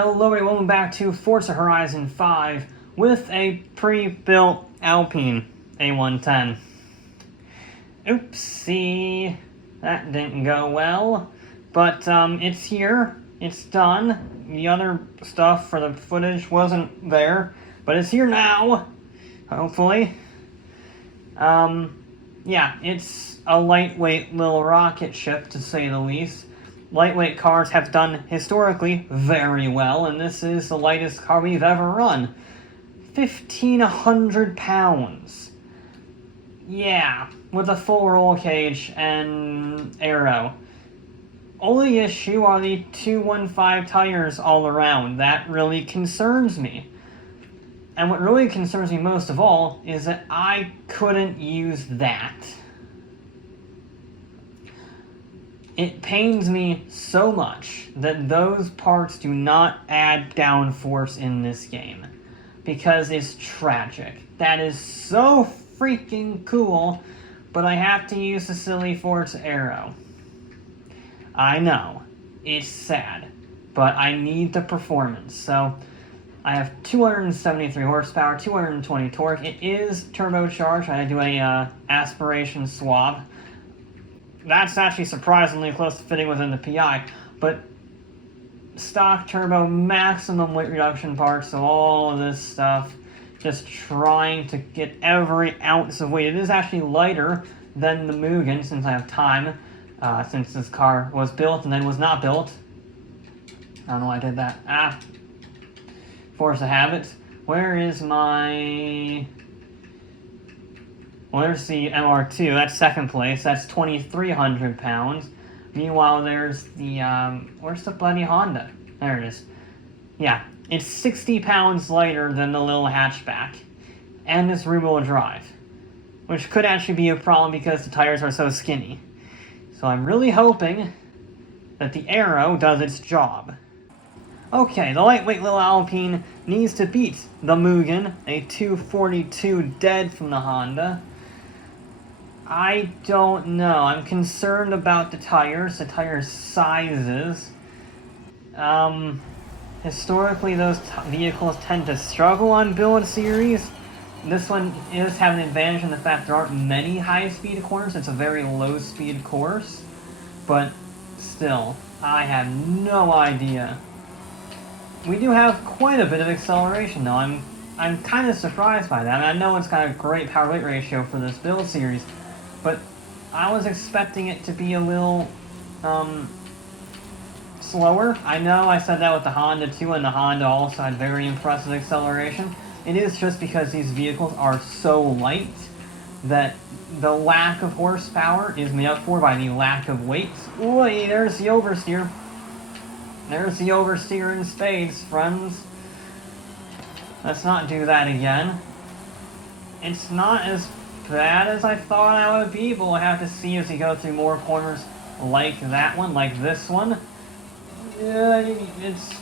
Hello everyone, welcome back to Forza Horizon 5 with a pre-built Alpine A110. Oopsie, that didn't go well, but it's here, it's done. The other stuff for the footage wasn't there, but it's here now, hopefully. Yeah, it's a lightweight little rocket ship, to say the least. Lightweight cars have done historically very well, and this is the lightest car we've ever run. 1,500 pounds. Yeah, with a full roll cage and aero. Only issue are the 215 tires all around. That really concerns me. And what really concerns me most of all is that I couldn't use that. It pains me so much that those parts do not add downforce in this game, because it's tragic. That is so freaking cool, but I have to use the silly Forza Aero. I know, it's sad, but I need the performance. So I have 273 horsepower, 220 torque. It is turbocharged. I do a aspiration swap. That's actually surprisingly close to fitting within the PI, but stock turbo, maximum weight reduction parts, so all of this stuff, just trying to get every ounce of weight. It is actually lighter than the Mugen, since I have time, since this car was built and then was not built. I don't know why I did that. Force of habit. Where is my... Well, there's the MR2, that's second place, that's 2,300 pounds. Meanwhile, there's the, where's the bloody Honda? There it is. Yeah, it's 60 pounds lighter than the little hatchback. And it's rear-wheel drive. Which could actually be a problem because the tires are so skinny. So I'm really hoping that the Aero does its job. Okay, the lightweight little Alpine needs to beat the Mugen, a 242 dead from the Honda. I don't know. I'm concerned about the tire sizes. Historically, those vehicles tend to struggle on build series. This one is having an advantage in the fact there aren't many high-speed corners. It's a very low-speed course. But still, I have no idea. We do have quite a bit of acceleration, though. I'm kind of surprised by that. I mean, I know it's got a great power-weight ratio for this build series, but I was expecting it to be a little slower. I know I said that with the Honda too, and the Honda also had very impressive acceleration. It is just because these vehicles are so light that the lack of horsepower is made up for by the lack of weight. Ooh, there's the oversteer. There's the oversteer in spades, friends. Let's not do that again. It's not as bad as I thought I would be, but we'll have to see as we go through more corners like that one, like this one. It's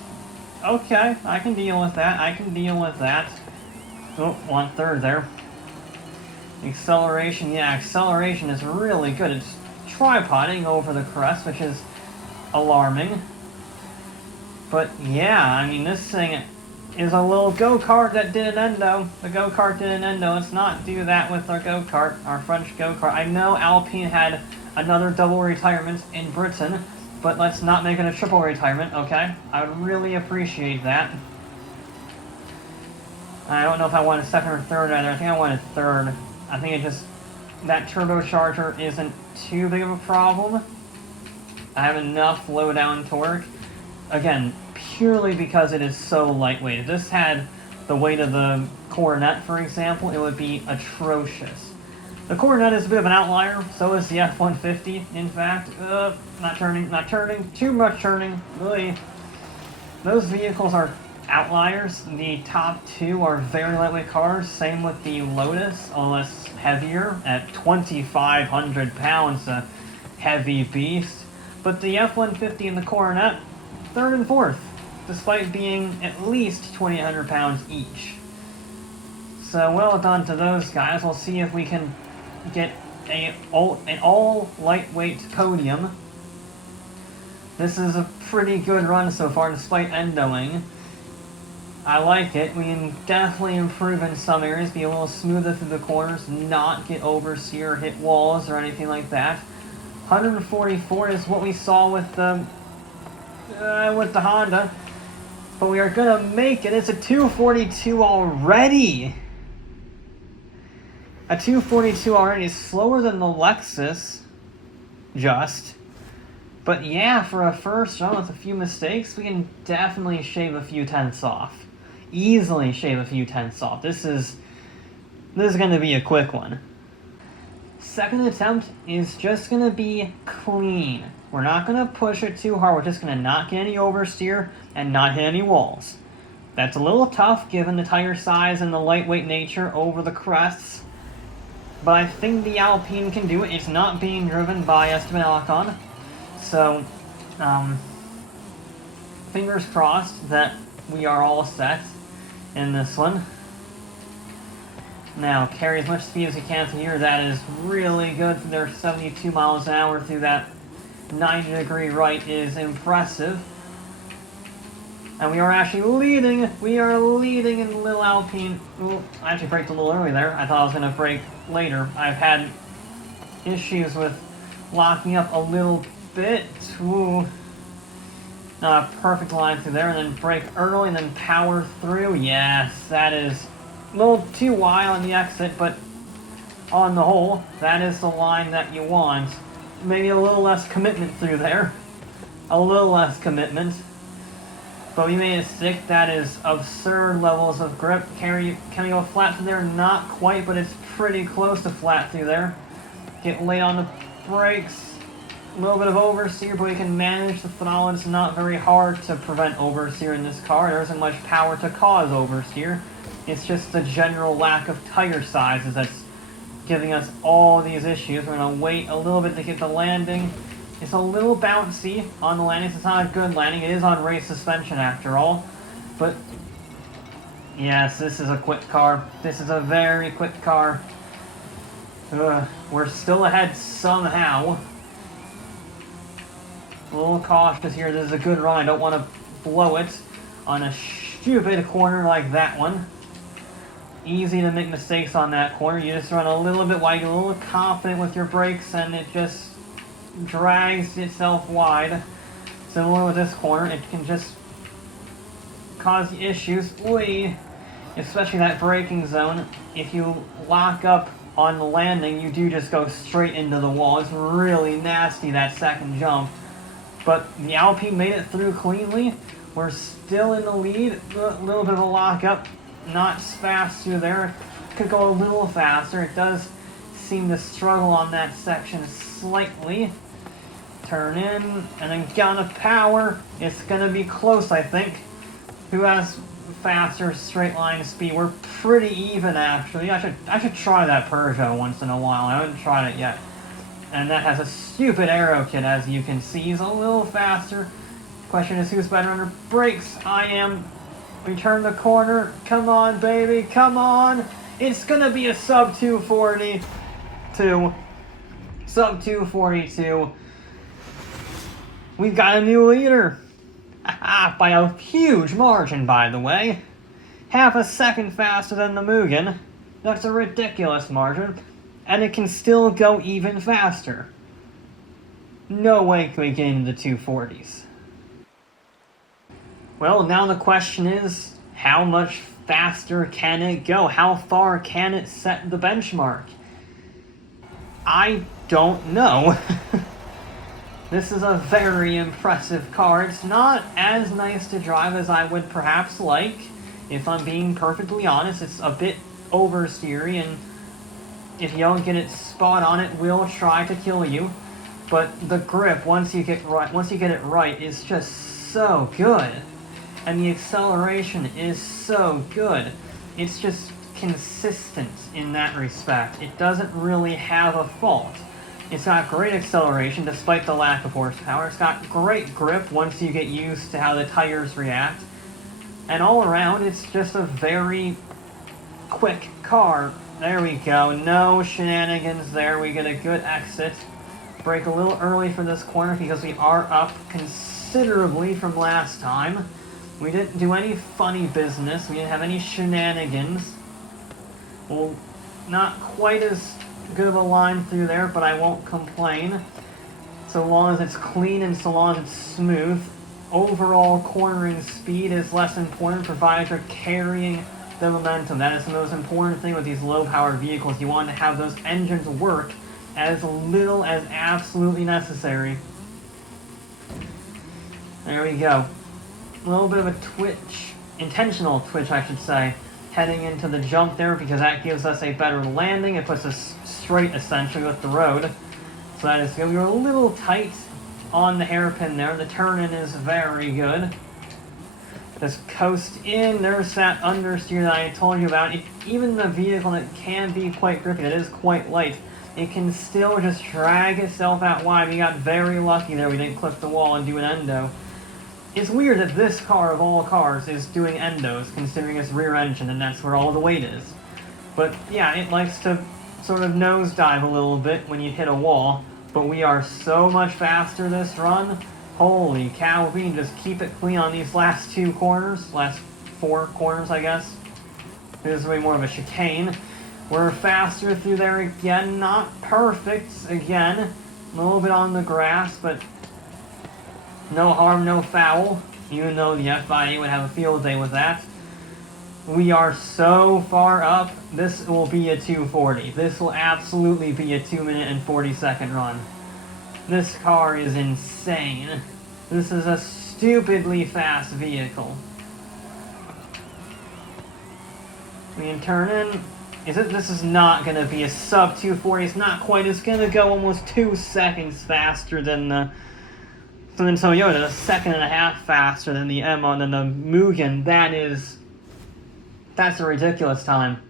okay. I can deal with that. I can deal with that. Oh, 1/3 there. Acceleration, yeah, acceleration is really good. It's tripoding over the crest, which is alarming. But yeah, I mean, this thing is a little go-kart that did an endo. The go-kart did an endo. Let's not do that with our go-kart, our French go-kart. I know Alpine had another double retirement in Britain, but let's not make it a triple retirement, okay? I would really appreciate that. I don't know if I wanted second or third either. I think I wanted third. I think it just... that turbocharger isn't too big of a problem. I have enough low-down torque. Again, purely because it is so lightweight. If this had the weight of the Coronet, for example, it would be atrocious. The Coronet is a bit of an outlier, so is the F-150, in fact. Not turning, too much turning. Really. Those vehicles are outliers. The top two are very lightweight cars, same with the Lotus, although less heavier, at 2,500 pounds, a heavy beast. But the F-150 and the Coronet, third and fourth, despite being at least 2,800 pounds each. So well done to those guys. We'll see if we can get an all lightweight podium This is a pretty good run so far, despite endoing. I like it. We can definitely improve in some areas, be a little smoother through the corners, not get oversteer, hit walls, or anything like that. 144 is what we saw with the Honda, but we are gonna make it. It's a 242 already. A 242 already is slower than the Lexus, but yeah, for a first run with a few mistakes, we can definitely shave a few tenths off. Easily shave a few tenths off. This is going to be a quick one. Second attempt is just going to be clean. We're not going to push it too hard. We're just going to not get any oversteer and not hit any walls. That's a little tough given the tire size and the lightweight nature over the crests. But I think the Alpine can do it. It's not being driven by Esteban Ocon. So, fingers crossed that we are all set in this one. Now, carry as much speed as you can through here. That is really good. They're 72 miles an hour through that 90-degree right is impressive. And we are actually leading. We are leading in Little Alpine. Ooh, I actually braked a little early there. I thought I was going to brake later. I've had issues with locking up a little bit. Ooh. Not a perfect line through there, and then brake early and then power through. Yes, that is a little too wide on the exit, but on the whole, that is the line that you want. Maybe a little less commitment through there. A little less commitment. But we made it stick. That is absurd levels of grip. Can we go flat through there? Not quite, but it's pretty close to flat through there. Get late on the brakes. A little bit of oversteer, but we can manage the throttle. It's not very hard to prevent oversteer in this car. There isn't much power to cause oversteer. It's just the general lack of tire sizes that's giving us all these issues. We're going to wait a little bit to get the landing. It's a little bouncy on the landing. It's not a good landing. It is on race suspension after all. But yes, this is a quick car. This is a very quick car. We're still ahead somehow. A little cautious here. This is a good run. I don't want to blow it on a stupid corner like that one. Easy to make mistakes on that corner. You just run a little bit wide, you're a little confident with your brakes, and it just drags itself wide. Similar with this corner, it can just cause issues. Ooh, especially that braking zone. If you lock up on the landing, you do just go straight into the wall. It's really nasty, that second jump. But the Alpine made it through cleanly. We're still in the lead. A little bit of a lockup. Not fast through there. Could go a little faster. It does seem to struggle on that section slightly. Turn in, and then get on the power. It's going to be close, I think. Who has faster straight line speed? We're pretty even, actually. I should try that Peugeot once in a while. I haven't tried it yet. And that has a stupid aero kit, as you can see. He's a little faster. Question is, who's better under brakes? I am. We turn the corner. Come on, baby. Come on. It's going to be a sub 242. Sub 242. We've got a new leader. By a huge margin, by the way. Half a second faster than the Mugen. That's a ridiculous margin. And it can still go even faster. No way can we get into the 240s. Well, now the question is, how much faster can it go? How far can it set the benchmark? I don't know. This is a very impressive car. It's not as nice to drive as I would perhaps like. If I'm being perfectly honest, it's a bit oversteery, and if you don't get it spot on, it will try to kill you. But the grip, once you get it right, is just so good. And the acceleration is so good. It's just consistent in that respect. It doesn't really have a fault. It's got great acceleration despite the lack of horsepower. It's got great grip once you get used to how the tires react. And all around, it's just a very quick car. There we go. No shenanigans there. We get a good exit. brake a little early for this corner because we are up considerably from last time. We didn't do any funny business. We didn't have any shenanigans. Well, not quite as good of a line through there, but I won't complain. So long as it's clean and so long as it's smooth. Overall cornering speed is less important provided you're carrying the momentum. That is the most important thing with these low-powered vehicles. You want to have those engines work as little as absolutely necessary. There we go. A little bit of a twitch, intentional twitch I should say, heading into the jump there because that gives us a better landing. It puts us straight essentially with the road. So that is good. We were a little tight on the hairpin there. The turn-in is very good. Just coast in. There's that understeer that I told you about. Even the vehicle that can be quite grippy, it is quite light, it can still just drag itself out wide. We got very lucky there. We didn't clip the wall and do an endo. It's weird that this car, of all cars, is doing endos, considering its rear engine, and that's where all the weight is. But yeah, it likes to sort of nosedive a little bit when you hit a wall. But we are so much faster this run. Holy cow, we can just keep it clean on these last two corners. Last four corners, I guess. This is way more of a chicane. We're faster through there again. Not perfect, again. A little bit on the grass, but no harm, no foul. Even though the FIA would have a field day with that. We are so far up. This will be a 240. This will absolutely be a 2-minute and 40-second run. This car is insane. This is a stupidly fast vehicle. We can turn in. This is not going to be a sub 240. It's not quite. It's going to go almost 2 seconds faster than the Toyota. A second and a half faster than the than the Mugen. That's a ridiculous time.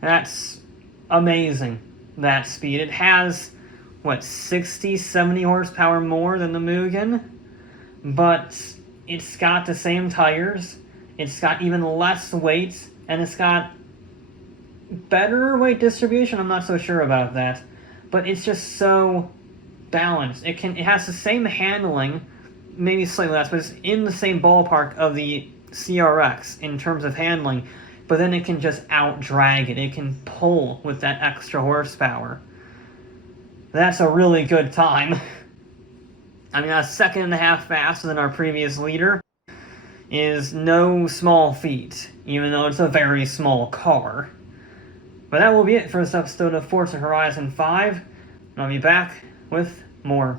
That's amazing, that speed. It has, what, 60, 70 horsepower more than the Mugen, but it's got the same tires, it's got even less weight, and it's got better weight distribution. I'm not so sure about that, but it's just so balanced. It has the same handling, maybe slightly less, but it's in the same ballpark of the CRX in terms of handling, but then it can just out-drag it. It can pull with that extra horsepower. That's a really good time. I mean, a second and a half faster than our previous leader is no small feat, even though it's a very small car. But that will be it for this episode of Forza Horizon 5. And I'll be back with more.